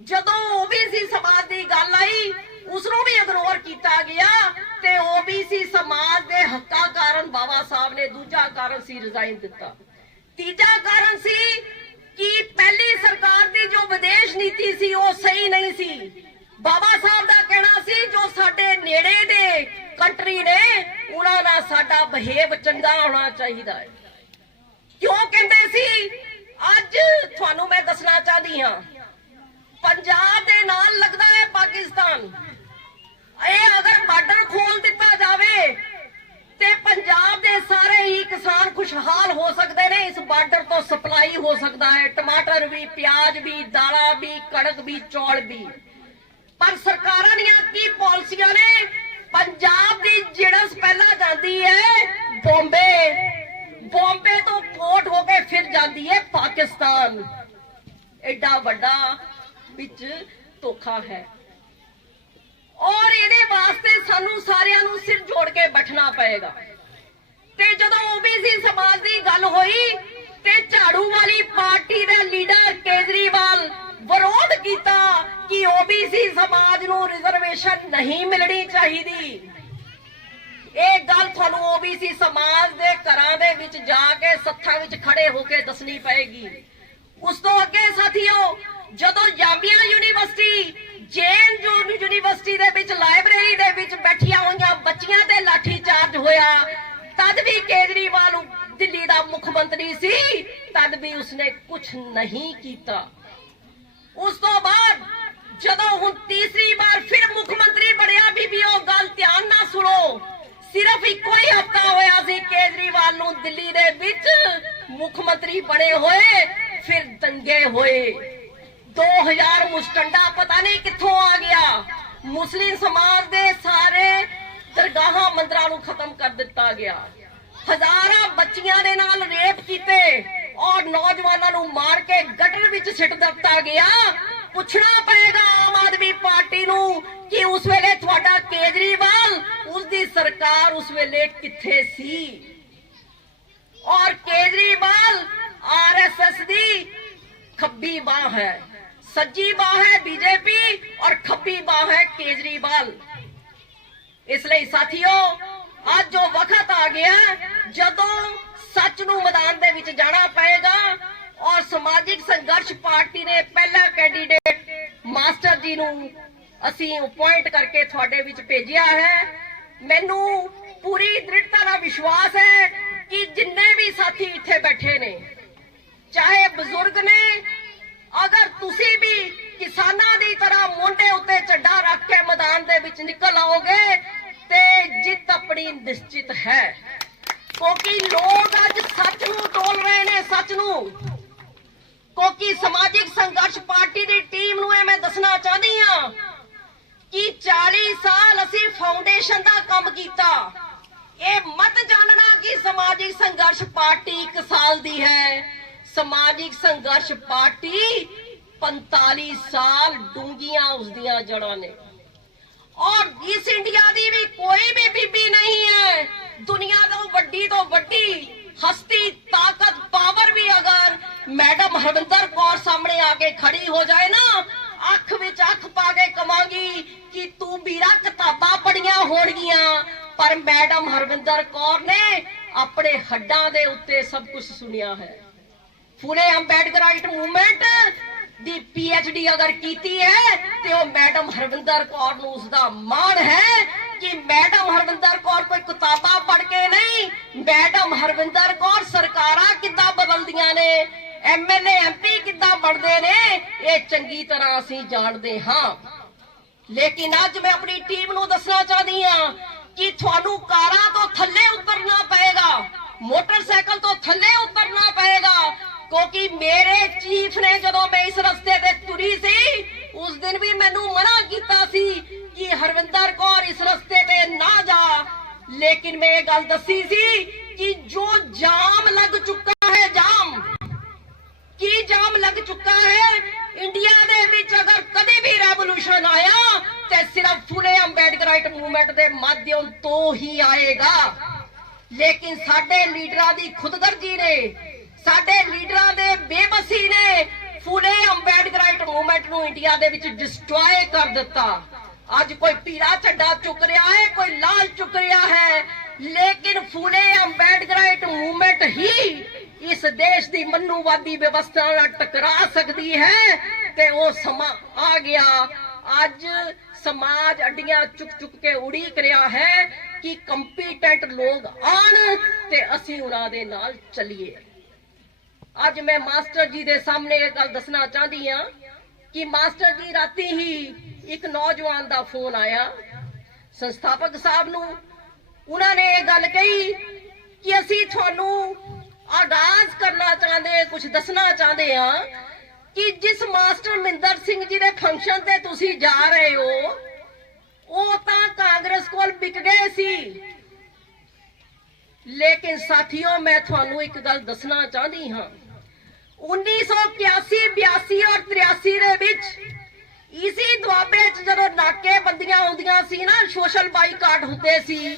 जदों OBC समाज की गल आई, उसनूं भी इग्नोर किया गया ते OBC समाज के हक्कां कारण बाबा साहब ने दूजा कारण सी रिजाइन दिता। तीजा कारण सी कि पहली सरकार की जो विदेश नीति सी वो सही नहीं सी। बाबा साहब का कहना सी जो साडे नेड़े दे कंट्री ने उन्हां नाल साडा बिहेव चंगा होना चाहिए है। क्यों कहते सी? अज तुहानूं मैं दसना चाहती हाँ, पंजाब दे नाल लगदा है पाकिस्तान, अगर बार्डर खोल दिता जावे ते पंजाब दे सारे ही किसान खुशहाल हो सकते हैं। इस बार्डर तो सप्लाई हो सकता है, टमाटर भी, प्याज भी, दाला भी, कणक भी, चौल भी। पर सरकारां दीयां की पॉलिसियां ने, पंजाब दी जिड़स पहला जाती है बॉम्बे, बॉम्बे तो पोर्ट होके फिर जाती है पाकिस्तान। एडा बड़ा विच धोखा है, और इहदे वास्ते सानू सारियां नू सिर जोड़ के बैठना पएगा। ते जदों OBC समाज की गल होई ते झाड़ू वाली पार्टी दे लीडर केजरीवाल विरोध किया कि OBC समाज नू रिजर्वेशन नहीं मिलनी चाहिए। ਇਹ ਗੱਲ ਤੁਹਾਨੂੰ ਓਬੀਸੀ ਸਮਾਜ ਦੇ ਘਰਾਂ ਦੇ ਵਿੱਚ ਜਾ ਕੇ ਸੱਥਾਂ ਵਿੱਚ ਖੜੇ ਹੋ ਕੇ ਦੱਸਣੀ ਪਏਗੀ। ਉਸ ਤੋਂ ਅੱਗੇ ਸਾਥੀਓ, ਜਦੋਂ ਜਾਮੀਆ ਯੂਨੀਵਰਸਿਟੀ ਜੇਨ ਯੂਨੀਵਰਸਿਟੀ ਦੇ ਵਿੱਚ ਲਾਇਬ੍ਰੇਰੀ ਦੇ ਵਿੱਚ ਬੈਠੀਆਂ ਹੋਈਆਂ ਬੱਚੀਆਂ ਤੇ ਲਾਠੀ ਚਾਰਜ ਹੋਇਆ, ਤਦ ਵੀ ਕੇਜਰੀਵਾਲ ਦਿੱਲੀ ਦਾ ਮੁੱਖ ਮੰਤਰੀ ਸੀ, ਤਦ ਵੀ ਉਸਨੇ ਕੁਝ ਨਹੀਂ ਕੀਤਾ। ਉਸ ਤੋਂ ਬਾਅਦ ਜਦੋਂ ਹੁਣ ਤੀਸਰੀ ਵਾਰ ਫਿਰ ਮੁੱਖ ਮੰਤਰੀ ਬਣਿਆ, ਬੀਬੀਓ ਗੱਲ ਧਿਆਨ ਨਾਲ ਸੁਣੋ, ਸਿਰਫ ਇੱਕੋ ਹੀ ਹਫ਼ਤਾ ਹੋਇਆ ਸੀ ਕੇਜਰੀਵਾਲ ਨੂੰ ਦਿੱਲੀ ਦੇ ਵਿੱਚ ਮੁੱਖ ਮੰਤਰੀ ਬਣੇ ਹੋਏ, ਫਿਰ ਦੰਗੇ ਹੋਏ। 2000 ਮੁਸਟੰਡਾ ਪਤਾ ਨਹੀਂ ਕਿੱਥੋਂ ਆ ਗਿਆ। ਮੁਸਲਿਮ ਸਮਾਜ ਦੇ ਸਾਰੇ ਦਰਗਾਹਾਂ ਮੰਦਰਾਂ ਨੂੰ ਖਤਮ ਕਰ ਦਿੱਤਾ ਗਿਆ। ਹਜ਼ਾਰਾਂ ਬੱਚੀਆਂ ਦੇ ਨਾਲ ਰੇਪ ਕੀਤੇ ਔਰ ਨੌਜਵਾਨਾਂ ਨੂੰ ਮਾਰ ਕੇ ਗਟਰ ਵਿੱਚ ਸਿੱਟ ਦਿੱਤਾ ਗਿਆ। ਪੁੱਛਣਾ ਪਏਗਾ ਆਮ ਆਦਮੀ ਪਾਰਟੀ ਨੂੰ ਕਿ ਉਸ ਵੇਲੇ ਤੁਹਾਡਾ ਕੇਜਰੀਵਾਲ, ਉਸ ਦੀ ਸਰਕਾਰ ਉਸ ਵੇਲੇ ਕਿੱਥੇ ਸੀ? ਔਰ ਕੇਜਰੀਵਾਲ ਆਰਐਸਐਸ ਦੀ ਖੱਬੀ ਬਾਹ ਹੈ, ਸੱਜੀ ਬਾਹ ਹੈ बीजेपी और ਖੱਬੀ ਬਾਹ ਹੈ ਕੇਜਰੀਵਾਲ। ਇਸ ਲਈ ਸਾਥੀਓ, ਅੱਜ ਜੋ ਵਕਤ ਆ ਗਿਆ ਜਦੋਂ ਸੱਚ ਨੂੰ ਮੈਦਾਨ ਦੇ ਵਿੱਚ ਜਾਣਾ ਪਏਗਾ ਔਰ ਸਮਾਜਿਕ ਸੰਘਰਸ਼ ਪਾਰਟੀ ਨੇ ਪਹਿਲਾ ਕੈਂਡੀਡੇਟ ਮਾਸਟਰ ਜੀ ਨੂੰ ਅਸੀਂ ਅਪਾਇੰਟ ਕਰਕੇ ਤੁਹਾਡੇ ਵਿੱਚ ਭੇਜਿਆ ਹੈ। ਮੈਨੂੰ ਪੂਰੀ ਦ੍ਰਿੜਤਾ ਨਾਲ ਵਿਸ਼ਵਾਸ ਹੈ ਕਿ ਜਿੰਨੇ ਵੀ ਸਾਥੀ ਇੱਥੇ ਬੈਠੇ ਨੇ, ਚਾਹੇ ਬਜ਼ੁਰਗ ਨੇ, ਅਗਰ ਤੁਸੀਂ ਵੀ ਕਿਸਾਨਾਂ ਦੀ ਤਰ੍ਹਾਂ ਮੋਢੇ ਉੱਤੇ ਝੰਡਾ ਰੱਖ ਕੇ ਮੈਦਾਨ ਦੇ ਵਿੱਚ ਨਿਕਲ ਆਓਗੇ ਤੇ ਜਿੱਤ ਆਪਣੀ ਨਿਸ਼ਚਿਤ ਹੈ। ਕਿਉਂਕਿ ਲੋਕ ਅੱਜ ਸੱਚ ਨੂੰ ਟੋਲ ਰਹੇ ਨੇ, ਸੱਚ ਨੂੰ। ਕਿਉਂਕਿ ਸਮਾਜਿਕ ਸੰਘਰਸ਼ ਪਾਰਟੀ ਦੀ ਟੀਮ ਨੂੰ ਮੈਂ ਦੱਸਣਾ ਚਾਹੁੰਦੀ ਹਾਂ ਕਿ 40 ਸਾਲ ਅਸੀਂ ਫਾਊਂਡੇਸ਼ਨ ਦਾ ਕੰਮ ਕੀਤਾ। ਇਹ ਮਤ ਜਾਣਨਾ ਕਿ ਸਮਾਜਿਕ ਸੰਘਰਸ਼ ਪਾਰਟੀ 1 ਸਾਲ ਦੀ ਹੈ। ਸਮਾਜਿਕ ਸੰਘਰਸ਼ ਪਾਰਟੀ 45 ਸਾਲ ਡੂੰਘੀਆਂ ਉਸਦੀਆਂ ਜੜਾਂ ਨੇ। ਔਰ ਇਸ ਇੰਡੀਆ ਦੀ ਵੀ ਕੋਈ ਵੀ ਬੀਬੀ ਨਹੀਂ ਹੈ ਦੁਨੀਆ ਤੋਂ ਵੱਡੀ ਹਸਤੀ, ਤਾਕਤ, ਪਾਵਰ ਵੀ ਅਗਰ ਮੈਡਮ ਹਰਵਿੰਦਰ ਕੌਰ ਸਾਹਮਣੇ ਆ ਕੇ ਖੜੀ ਹੋ ਜਾਏ ਨਾ, ਅੱਖ ਵਿੱਚ ਅੱਖ ਪਾ ਕੇ ਕਵਾਂਗੀ ਕਿ ਤੂੰ ਵੀਰਾ ਕਿਤਾਬਾਂ ਪੜੀਆਂ ਹੋਣਗੀਆਂ, ਪਰ ਮੈਡਮ ਹਰਵਿੰਦਰ ਕੌਰ ਨੇ ਆਪਣੇ ਹੱਡਾਂ ਦੇ ਉੱਤੇ ਸਭ ਕੁਝ ਸੁਣਿਆ ਹੈ। ਫੂਲੇ ਅੰਬੇਡਕਰਾਈਟ ਮੂਵਮੈਂਟ ਦੀ PhD ਅਗਰ ਕੀਤੀ ਹੈ ਤੇ ਉਹ ਮੈਡਮ ਹਰਵਿੰਦਰ ਕੌਰ ਨੂੰ ਉਸਦਾ ਮਾਣ ਹੈ ਕਿ ਮੈਡਮ ਹਰਵਿੰਦਰ ਕੌਰ ਕੋਈ ਕਿਤਾਬਾਂ ਪੜ੍ਹ ਕੇ ਨਹੀਂ, ਮੈਡਮ ਹਰਵਿੰਦਰ ਕੌਰ ਸਰਕਾਰਾਂ ਕਿੱਦਾਂ ਬਦਲਦੀਆਂ ਨੇ, MLA MP ਕਿੱਦਾਂ ਬਣਦੇ ਨੇ, ਇਹ ਚੰਗੀ ਤਰ੍ਹਾਂ ਅਸੀਂ ਜਾਣਦੇ ਹਾਂ। ਲੇਕਿਨ ਅੱਜ ਮੈਂ ਆਪਣੀ ਟੀਮ ਨੂੰ ਦੱਸਣਾ ਚਾਹਦੀ ਹਾਂ ਕਿ ਤੁਹਾਨੂੰ ਕਾਰਾਂ ਤੋਂ ਥੱਲੇ ਉਤਰਨਾ ਪਏਗਾ, ਮੋਟਰਸਾਈਕਲ ਤੋਂ ਥੱਲੇ ਉਤਰਨਾ ਪਏਗਾ। ਕਿਉਂਕਿ ਮੇਰੇ ਚੀਫ ਨੇ ਜਦੋਂ ਮੈਂ ਇਸ ਰਸਤੇ ਤੇ ਤੁਰੀ ਸੀ, ਉਸ ਦਿਨ ਵੀ ਮੈਨੂੰ ਮਨਾ ਕੀਤਾ ਸੀ ਕਿ ਹਰਵਿੰਦਰ ਕੌਰ ਇਸ ਰਸਤੇ ਤੇ ਨਾ ਜਾ। ਲੇਕਿਨ ਮੈਂ ਇਹ ਗੱਲ ਦੱਸੀ ਸੀ ਕਿ ਜੋ ਜਾਮ ਲੱਗ ਚੁੱਕਾ ਹੈ, ਜਾਮ ਲੱਗ ਚੁੱਕਾ ਹੈ ਇੰਡੀਆ ਦੇ ਵਿੱਚ, ਅਗਰ ਕਦੇ ਵੀ ਰੈਵੋਲੂਸ਼ਨ ਆਇਆ ਤੇ ਸਿਰਫ ਫੂਲੇ ਅੰਬੇਡਕਰਾਈਟ ਮੂਵਮੈਂਟ ਦੇ ਮਾਧਿਅਮ ਤੋਂ ਹੀ ਆਏਗਾ। ਲੇਕਿਨ ਸਾਡੇ ਲੀਡਰਾਂ ਦੀ ਖੁਦਗਰਜੀ ਨੇ, ਸਾਡੇ ਲੀਡਰਾਂ ਦੇ ਬੇਬਸੀ ਨੇ ਫੂਲੇ ਅੰਬੇਡਕਰਾਈਟ ਮੂਵਮੈਂਟ ਨੂੰ ਇੰਡੀਆ ਦੇ ਵਿੱਚ ਡਿਸਟਰੋਏ ਕਰ ਦਿੱਤਾ। ਅੱਜ ਕੋਈ ਪੀਲਾ ਝੰਡਾ ਚੁੱਕ ਰਿਹਾ ਹੈ, ਕੋਈ ਲਾਲ ਚੁੱਕ ਰਿਹਾ ਹੈ, ਲੇਕਿਨ ਫੂਲੇ ਅੰਬੇਡਕਰਾਈਟ ਮੂਵਮੈਂਟ ਹੀ ਇਸ ਦੇਸ਼ ਦੀ ਮਨੂਵਾਦੀ ਵਿਵਸਥਾ ਨਾਲ ਟਕਰਾ ਸਕਦੀ ਹੈ। ਤੇ ਉਹ ਸਮਾਂ ਆ ਗਿਆ। ਅੱਜ ਸਮਾਜ ਅੱਡੀਆਂ ਚੁੱਕ ਕੇ ਉਡੀਕ ਰਿਹਾ ਹੈ ਕਿ ਕੰਪੀਟੈਂਟ ਲੋਕ ਆਣ ਤੇ ਅਸੀਂ ਉਹਨਾਂ ਦੇ ਨਾਲ ਚੱਲੀਏ। ਅੱਜ ਮੈਂ ਮਾਸਟਰ ਜੀ ਦੇ ਸਾਹਮਣੇ ਇਹ ਗੱਲ ਦੱਸਣਾ ਚਾਹਦੀ ਹਾਂ ਕਿ ਮਾਸਟਰ ਜੀ ਰਾਤੀ ਹੀ ਇੱਕ ਨੌਜਵਾਨ ਦਾ ਫੋਨ ਆਇਆ ਸੰਸਥਾਪਕ ਸਾਹਿਬ ਨੂੰ। ਉਹਨਾਂ ਨੇ ਇਹ ਗੱਲ ਕਹੀ ਕਿ ਅਸੀਂ ਤੁਹਾਨੂੰ ਆਗਾਜ਼ ਕਰਨਾ ਚਾਹੁੰਦੇ, ਕੁਝ ਦੱਸਣਾ ਚਾਹੁੰਦੇ ਹਾਂ ਕਿ ਜਿਸ ਮਾਸਟਰ ਮਹਿੰਦਰ ਸਿੰਘ ਜੀ ਦੇ ਫੰਕਸ਼ਨ ਤੇ ਤੁਸੀਂ ਜਾ ਰਹੇ ਹੋ, ਉਹ ਤਾਂ ਕਾਂਗਰਸ ਕੋਲ ਵਿਕ ਗਏ ਸੀ। ਲੇਕਿਨ ਸਾਥੀਓ, ਮੈਂ ਤੁਹਾਨੂੰ ਇੱਕ ਗੱਲ ਦੱਸਣਾ ਚਾਹੁੰਦੀ ਹਾਂ, 1981, 82 ਔਰ 83 ਦੇ ਵਿੱਚ ਇਸੇ ਦੁਆਬੇ 'ਚ ਜਦੋਂ ਨਾਕੇਬੰਦੀਆਂ ਹੁੰਦੀਆਂ ਸੀ ਨਾ, ਸੋਸ਼ਲ ਬਾਈਕਾਟ ਹੁੰਦੇ ਸੀ,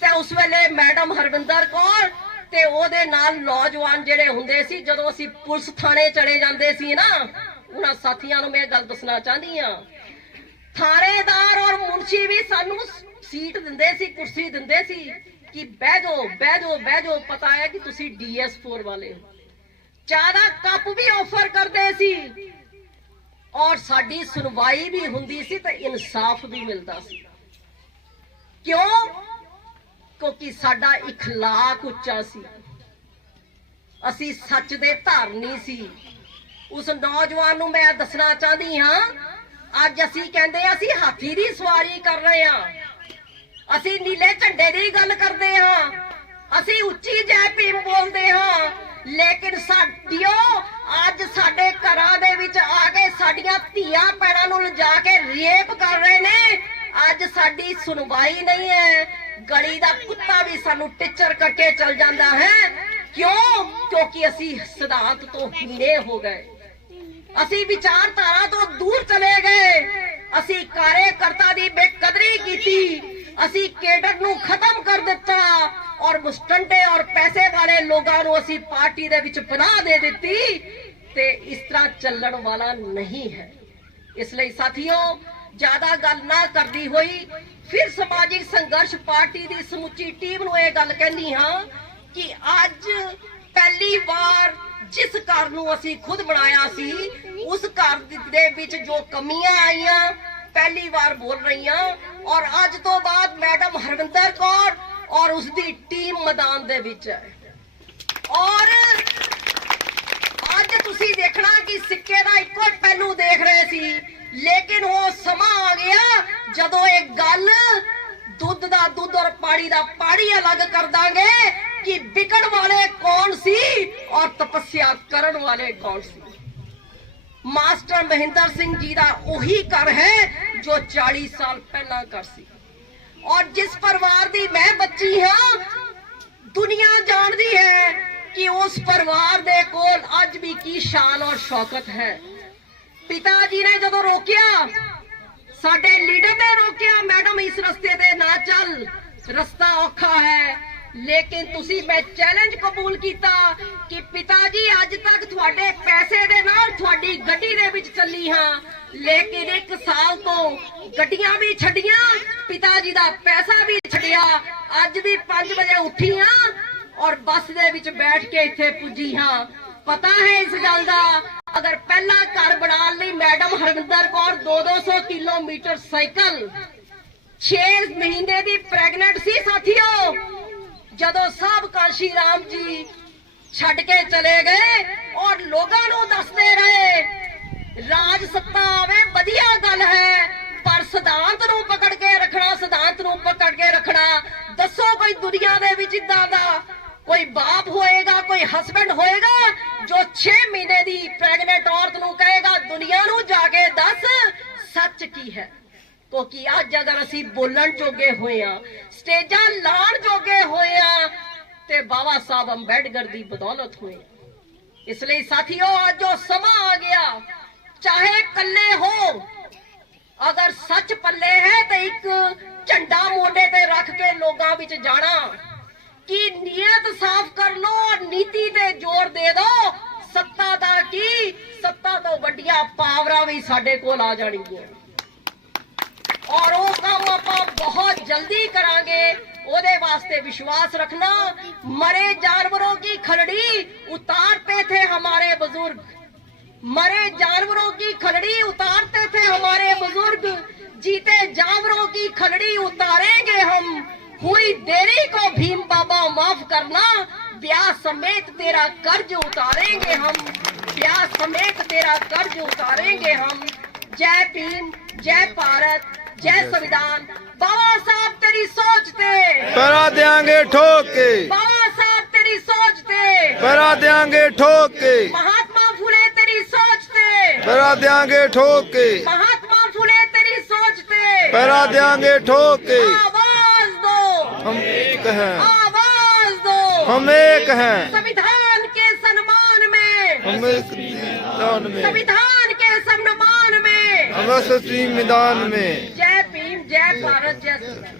ਤੇ ਉਸ ਵੇਲੇ ਮੈਡਮ ਹਰਵਿੰਦਰ ਕੌਰ ਤੇ ਉਹਦੇ ਨਾਲ ਨੌਜਵਾਨ ਜਿਹੜੇ ਹੁੰਦੇ ਸੀ, ਜਦੋਂ ਅਸੀਂ ਪੁਲਿਸ ਥਾਣੇ ਚਲੇ ਜਾਂਦੇ ਸੀ ਨਾ, ਉਹਨਾਂ ਸਾਥੀਆਂ ਨੂੰ ਮੈਂ ਗੱਲ ਦੱਸਣਾ ਚਾਹੁੰਦੀ ਹਾਂ, ਥਾਣੇਦਾਰ ਔਰ ਮੁਨਸ਼ੀ ਵੀ ਸਾਨੂੰ ਸੀਟ ਦਿੰਦੇ ਸੀ, ਕੁਰਸੀ ਦਿੰਦੇ ਸੀ ਕਿ ਬਹਿ ਜਾਓ ਬਹਿ ਜਾਓ ਬਹਿ ਜਾਓ। ਪਤਾ ਹੈ ਕਿ ਤੁਸੀਂ DS4 ਵਾਲੇ ਹੋ। ਚਾਹ ਦਾ ਕੱਪ ਵੀ ਆਫਰ ਕਰਦੇ ਸੀ ਔਰ ਸਾਡੀ ਸੁਣਵਾਈ ਵੀ ਹੁੰਦੀ ਸੀ ਤੇ ਇਨਸਾਫ ਵੀ ਮਿਲਦਾ ਸੀ। ਕਿਉਂ? ਕਿਉਂਕਿ ਸਾਡਾ ਇਖਲਾਕ ਉੱਚਾ ਸੀ, ਅਸੀਂ ਸੱਚ ਦੇ ਧਾਰਨੀ ਸੀ। ਉਸ ਨੌਜਵਾਨ ਨੂੰ ਮੈਂ ਦੱਸਣਾ ਚਾਹਦੀ ਹਾਂ, ਅੱਜ ਅਸੀਂ ਕਹਿੰਦੇ ਹਾਂ ਅਸੀਂ ਹਾਥੀ ਦੀ ਸਵਾਰੀ ਕਰ ਰਹੇ ਹਾਂ, ਅਸੀਂ ਨੀਲੇ ਝੰਡੇ ਦੀ ਗੱਲ ਕਰਦੇ ਹਾਂ, ਅਸੀਂ ਉੱਚੀ ਜੈ ਭੀਮ ਬੋਲਦੇ ਹਾਂ, ਲੇਕਿਨ ਸਾਡੀਓ ਅੱਜ ਸਾਡੇ ਘਰਾਂ ਦੇ ਵਿੱਚ ਆ ਕੇ ਸਾਡੀਆਂ ਧੀਆਂ ਭੈਣਾਂ ਨੂੰ ਲਿਜਾ ਕੇ ਰੇਪ ਕਰ ਰਹੇ ਨੇ। ਅੱਜ ਸਾਡੀ ਸੁਣਵਾਈ ਨਹੀਂ ਹੈ। ਗਲੀ ਦਾ ਕੁੱਤਾ ਵੀ ਸਾਨੂੰ ਟਿੱਚਰ ਕਰਕੇ ਚਲ ਜਾਂਦਾ ਹੈ। ਕਿਉਂ? ਕਿਉਂਕਿ ਅਸੀਂ ਸਿਧਾਂਤ ਤੋਂ ਹੀਣੇ ਹੋ ਗਏ, ਅਸੀਂ ਵਿਚਾਰਧਾਰਾ ਤੋਂ ਦੂਰ ਚਲੇ ਗਏ, ਅਸੀਂ ਕਾਰਜਕਰਤਾ ਦੀ ਬੇਕਦਰੀ ਕੀਤੀ, ਅਸੀਂ ਕੇਡਰ ਨੂੰ ਖਤਮ ਕਰ ਦਿੱਤਾ ਔਰ ਮੁਸਟੰਡੇ ਔਰ ਪੈਸੇ ਵਾਲੇ ਲੋਕਾਂ ਨੂੰ ਅਸੀਂ ਪਾਰਟੀ ਦੇ ਵਿੱਚ ਬਣਾ ਦੇ ਦਿੱਤੀ। ਤੇ ਇਸ ਤਰ੍ਹਾਂ ਚੱਲਣ ਵਾਲਾ ਨਹੀਂ ਹੈ। ਇਸ ਲਈ ਸਾਥੀਓ, ਜ਼ਿਆਦਾ ਗੱਲ ਨਾ ਕਰਦੀ ਹੋਈ ਫਿਰ ਸਮਾਜਿਕ ਸੰਘਰਸ਼ ਪਾਰਟੀ ਦੀ ਸਮੁੱਚੀ ਟੀਮ ਨੂੰ ਇਹ ਗੱਲ ਕਹਿੰਦੀ ਹਾਂ ਕਿ ਅੱਜ ਪਹਿਲੀ ਵਾਰ ਜਿਸ ਘਰ ਨੂੰ ਅਸੀਂ ਖੁਦ ਬਣਾਇਆ ਸੀ, ਉਸ ਘਰ ਦੇ ਵਿੱਚ ਜੋ ਕਮੀਆਂ ਆਈਆਂ ਪਹਿਲੀ ਵਾਰ ਬੋਲ ਰਹੀਆਂ। ਔਰ ਅੱਜ ਤੋਂ ਬਾਅਦ ਮੈਡਮ ਹਰਵਿੰਦਰ ਕੌਰ ਔਰ ਉਸ ਦੀ ਟੀਮ ਮੈਦਾਨ ਦੇ ਵਿੱਚ ਹੈ। ਔਰ ਅੱਜ ਤੁਸੀਂ ਦੇਖਣਾ ਕਿ ਸਿੱਕੇ ਦਾ ਇੱਕੋ ਪਹਿਲੂ ਦੇਖ ਰਹੇ ਸੀ, ਲੇਕਿਨ ਉਹ ਸਮਾਂ ਆ ਗਿਆ ਜਦੋਂ ਇਹ ਗੱਲ ਦੁੱਧ ਦਾ ਦੁੱਧ ਔਰ ਪਾਣੀ ਦਾ ਪਾਣੀ ਅਲੱਗ ਕਰ ਦਾਂਗੇ ਕਿ ਵਿਕਣ ਵਾਲੇ ਕੌਣ ਸੀ ਔਰ ਤਪੱਸਿਆ ਕਰਨ ਵਾਲੇ ਕੌਣ ਸੀ। ਮਾਸਟਰ ਮਹਿੰਦਰ ਸਿੰਘ ਜੀ ਦਾ ਉਹੀ ਘਰ ਹੈ ਜੋ 40 ਸਾਲ ਪਹਿਲਾਂ ਘਰ ਸੀ। ਔਰ ਜਿਸ ਪਰਿਵਾਰ ਦੀ ਮੈਂ ਬੱਚੀ ਹਾਂ, ਦੁਨੀਆ ਜਾਣਦੀ ਹੈ ਕਿ ਉਸ ਪਰਿਵਾਰ ਦੇ ਕੋਲ ਅੱਜ ਵੀ ਕੀ ਸ਼ਾਨ ਔਰ ਸ਼ੌਕਤ ਹੈ। ਪਿਤਾ ਜੀ ਨੇ ਜਦੋਂ ਰੋਕਿਆ, ਸਾਡੇ ਲੀਡਰ ਨੇ ਰੋਕਿਆ, ਮੈਡਮ ਇਸ ਰਸਤੇ ਤੇ ਨਾ ਚੱਲ, ਰਸਤਾ ਔਖਾ ਹੈ, ਲੇਕਿਨ ਤੁਸੀਂ ਮੈਂ ਚੈਲੰਜ ਕਬੂਲ ਕੀਤਾ ਕਿ ਪਿਤਾ ਜੀ ਅੱਜ ਤੱਕ ਤੁਹਾਡੇ ਪੈਸੇ ਦੇ ਨਾਲ ਤੁਹਾਡੀ ਗੱਡੀ ਦੇ ਵਿੱਚ ਚੱਲੀ ਹਾਂ, ਲੇਕਿਨ 1 ਸਾਲ ਤੋਂ ਗੱਡੀਆਂ ਵੀ ਛੱਡੀਆਂ, ਪਿਤਾ ਜੀ ਦਾ ਪੈਸਾ ਵੀ ਛੱਡਿਆ। ਅੱਜ ਵੀ 5 ਵਜੇ ਉੱਠੀ ਹਾਂ ਔਰ ਬੱਸ ਦੇ ਵਿੱਚ ਬੈਠ ਕੇ ਇੱਥੇ ਪੁੱਜੀ ਹਾਂ। ਪਤਾ ਹੈ ਇਸ ਗੱਲ ਦਾ, ਅਗਰ ਪਹਿਲਾ ਘਰ ਬਣਾਉਣ ਲਈ madam Harvinder Kaur 200 kilometre cycle, 6 ਮਹੀਨੇ ਦੀ ਪ੍ਰੈਗਨੈਂਟ ਸੀ ਸਾਥੀਓ, ਜਦੋਂ ਸਾਹਿਬ ਕਾਸ਼ੀ ਰਾਮ ਜੀ ਛੱਡ ਕੇ ਚਲੇ ਗਏ ਔਰ ਲੋਕਾਂ ਨੂੰ ਦੱਸਦੇ ਰਹੇ ਰਾਜ ਸੱਤਾ ਆਵੇ ਵਧੀਆ ਗੱਲ ਹੈ, ਪਰ ਸਿਧਾਂਤ ਨੂੰ ਪਕੜ ਕੇ ਰੱਖਣਾ, ਸਿਧਾਂਤ ਨੂੰ ਪਕੜ ਕੇ ਰੱਖਣਾ। ਦੱਸੋ ਕੋਈ ਦੁਨੀਆ ਦੇ ਵਿੱਚ ਇਦਾਂ ਦਾ ਕੋਈ ਬਾਪ ਹੋਏਗਾ, ਕੋਈ ਹਸਬੈਂਡ ਹੋਏਗਾ ਜੋ 6 ਮਹੀਨੇ ਦੀ ਪ੍ਰੈਗਨੈਂਟ ਔਰਤ ਨੂੰ ਕਹੇਗਾ ਦੁਨੀਆ ਨੂੰ ਜਾ ਕੇ ਦੱਸ ਸੱਚ ਕੀ ਹੈ। ਕਿਉਂਕਿ ਅੱਜ ਅਗਰ ਅਸੀਂ ਬੋਲਣ ਜੋਗੇ ਹੋਏ ਆ, ਸਟੇਜਾਂ ਲਾਣ ਜੋਗੇ ਹੋਏ ਆ, ਤੇ ਬਾਬਾ ਸਾਹਿਬ ਅੰਬੇਡਕਰ ਦੀ ਬਦੌਲਤ ਹੋਏ। ਇਸ ਲਈ ਸਾਥੀਓ, ਅੱਜ ਉਹ ਸਮਾਂ ਆ ਗਿਆ, ਚਾਹੇ ਕੱਲੇ ਹੋ, ਅਗਰ ਸੱਚ ਪੱਲੇ ਹੈ ਤੇ ਇੱਕ ਝੰਡਾ ਮੋਢੇ ਤੇ ਰੱਖ ਕੇ ਲੋਕਾਂ ਵਿੱਚ ਜਾਣਾ ਕਿ ਨੀਅਤ ਸਾਫ਼ ਕਰ ਲੋ ਔਰ ਨੀਤੀ ਤੇ ਜ਼ੋਰ ਦੇ ਦੋ। ਸੱਤਾ ਦਾ ਕੀ, ਸੱਤਾ ਤੋਂ ਵੱਡੀਆਂ ਪਾਵਰਾਂ ਵੀ ਸਾਡੇ ਕੋਲ ਆ ਜਾਣਗੀਆਂ ਔਰ ਉਹ ਕੰਮ ਆਪਾਂ ਬਹੁਤ ਜਲਦੀ ਕਰਾਂਗੇ। ਉਹਦੇ वास्ते विश्वास रखना। मरे जानवरों की खलड़ी उतारते थे हमारे बुजुर्ग, मरे जानवरों की खलड़ी उतारते थे हमारे बुजुर्ग, जीते जानवरों की खलड़ी उतारेंगे हम। हुई देरी को भीम बाबा माफ करना, ब्याह समेत तेरा कर्ज उतारेंगे हम, ब्याह समेत तेरा कर्ज उतारेंगे हम। जय भीम, जय भारत, जय संविधान। बाबा साहब तेरी सोच ते करा देंगे ठोक के, बाबा साहब तेरी सोच ते करा देंगे ठोक के, महात्मा फुले तेरी सोच ते करा देंगे ठोक के, महात्मा फुले तेरी सोच ते करा देंगे ठोक के। आवाज दो, हम एक हैं, आवाज दो, हम एक हैं, संविधान के सम्मान में, हम एक मैदान में, संविधान के सम्मान में। हम मैदान में। जय भीम, जय भारत, जय संविधान।